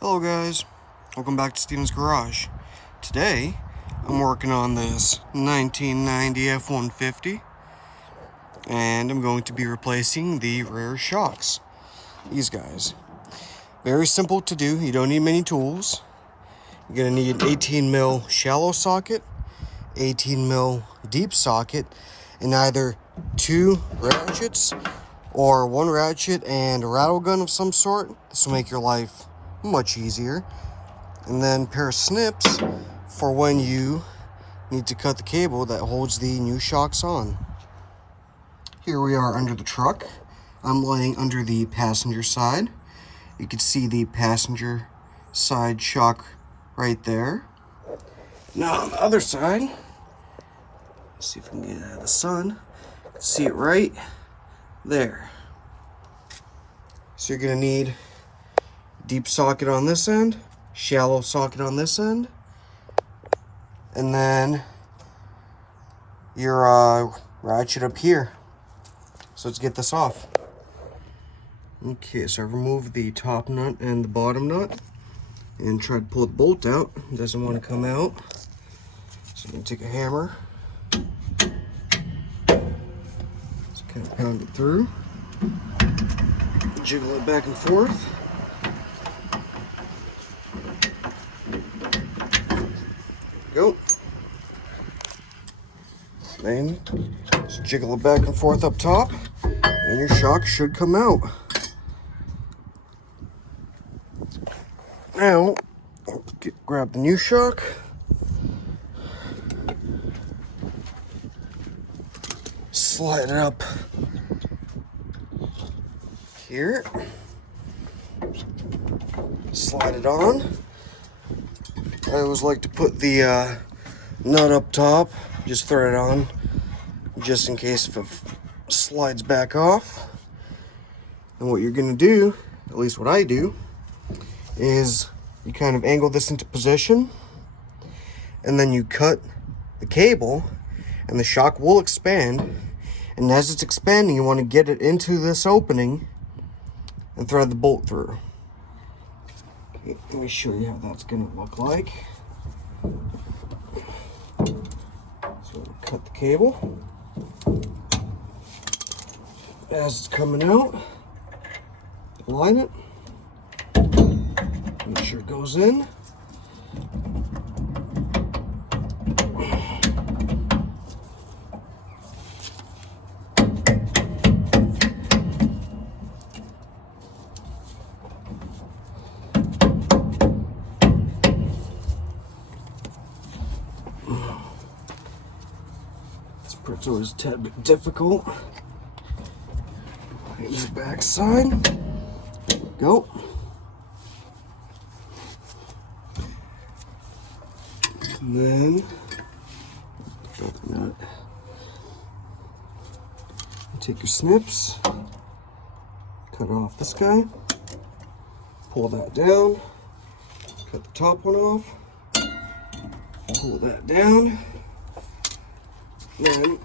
Hello guys, welcome back to Steven's Garage. Today, I'm working on this 1990 F-150 and I'm going to be replacing the rear shocks. These guys. Very simple to do, you don't need many tools. You're going to need an 18mm shallow socket, 18mm deep socket, and either two ratchets or one ratchet and a rattle gun of some sort. This will make your life much easier. And then a pair of snips for when you need to cut the cable that holds the new shocks on. Here we are under the truck. I'm laying under the passenger side. You can see the passenger side shock right there. Now on the other side, let's see if we can get it out of the sun. See it right there. So you're gonna need deep socket on this end, shallow socket on this end, and then your ratchet up here. So let's get this off. Okay, so I've removed the top nut and the bottom nut and tried to pull the bolt out. It doesn't want to come out. So I'm gonna take a hammer. Just kind of pound it through. Jiggle it back and forth. Go. Then just jiggle it back and forth up top, and your shock should come out. Now, grab the new shock. Slide it up here. Slide it on. I always like to put the nut up top, just thread it on, just in case if it slides back off. And what you're gonna do, at least what I do, is you kind of angle this into position, and then you cut the cable, and the shock will expand. And as it's expanding, you want to get it into this opening and thread the bolt through. Okay, let me show you how that's going to look like. So cut the cable. As it's coming out, line it. Make sure it goes in. It's always a tad bit difficult. Here's the back side. There we go. And then nut. Take your snips, cut off this guy, pull that down, cut the top one off, pull that down. Then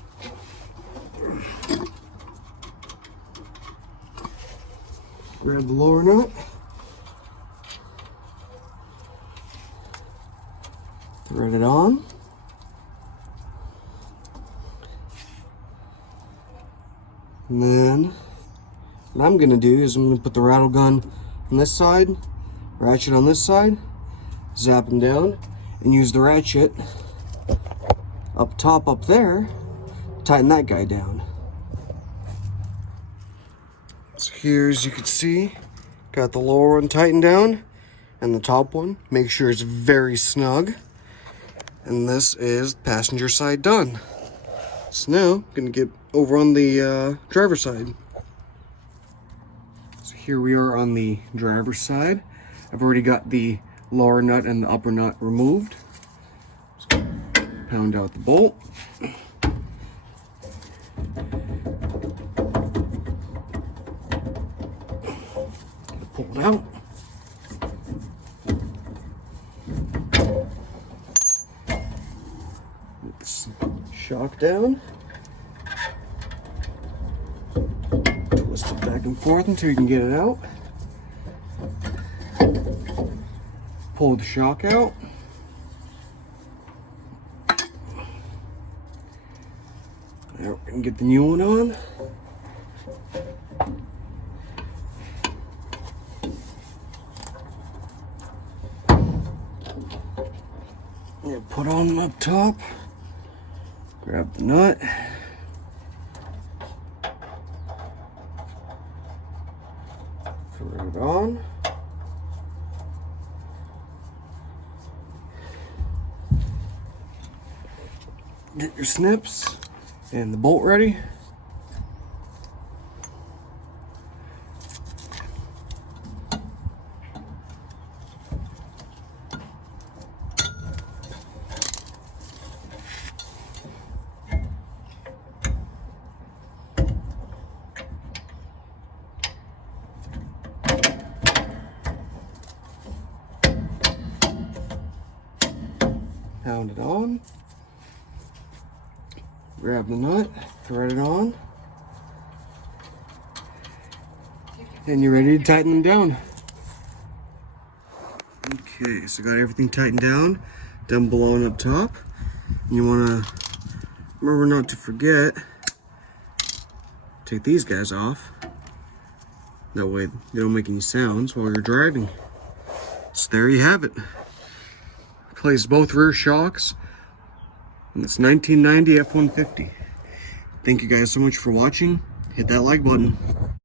grab the lower nut, thread it on, and then what I'm going to do is I'm going to put the rattle gun on this side, ratchet on this side, zap them down, and use the ratchet up top up there, tighten that guy down. So here, as you can see, got the lower one tightened down and the top one. Make sure it's very snug. And this is passenger side done. So now I'm gonna get over on the driver's side. So here we are on the driver's side. I've already got the lower nut and the upper nut removed. Pound out the bolt. Pull it out. Get this shock down. Twist it back and forth until you can get it out. pull the shock out. Now we can get the new one on. Yeah, put on up top. Grab the nut. Thread it on. Get your snips and the bolt ready. Pound it on. Grab the nut, thread it on, and you're ready to tighten them down. Okay, so got everything tightened down below and up top. You want to remember not to forget, take these guys off. That way they don't make any sounds while you're driving. So there you have it. Replace both rear shocks. And it's 1990 F-150. Thank you guys so much for watching. Hit that like button.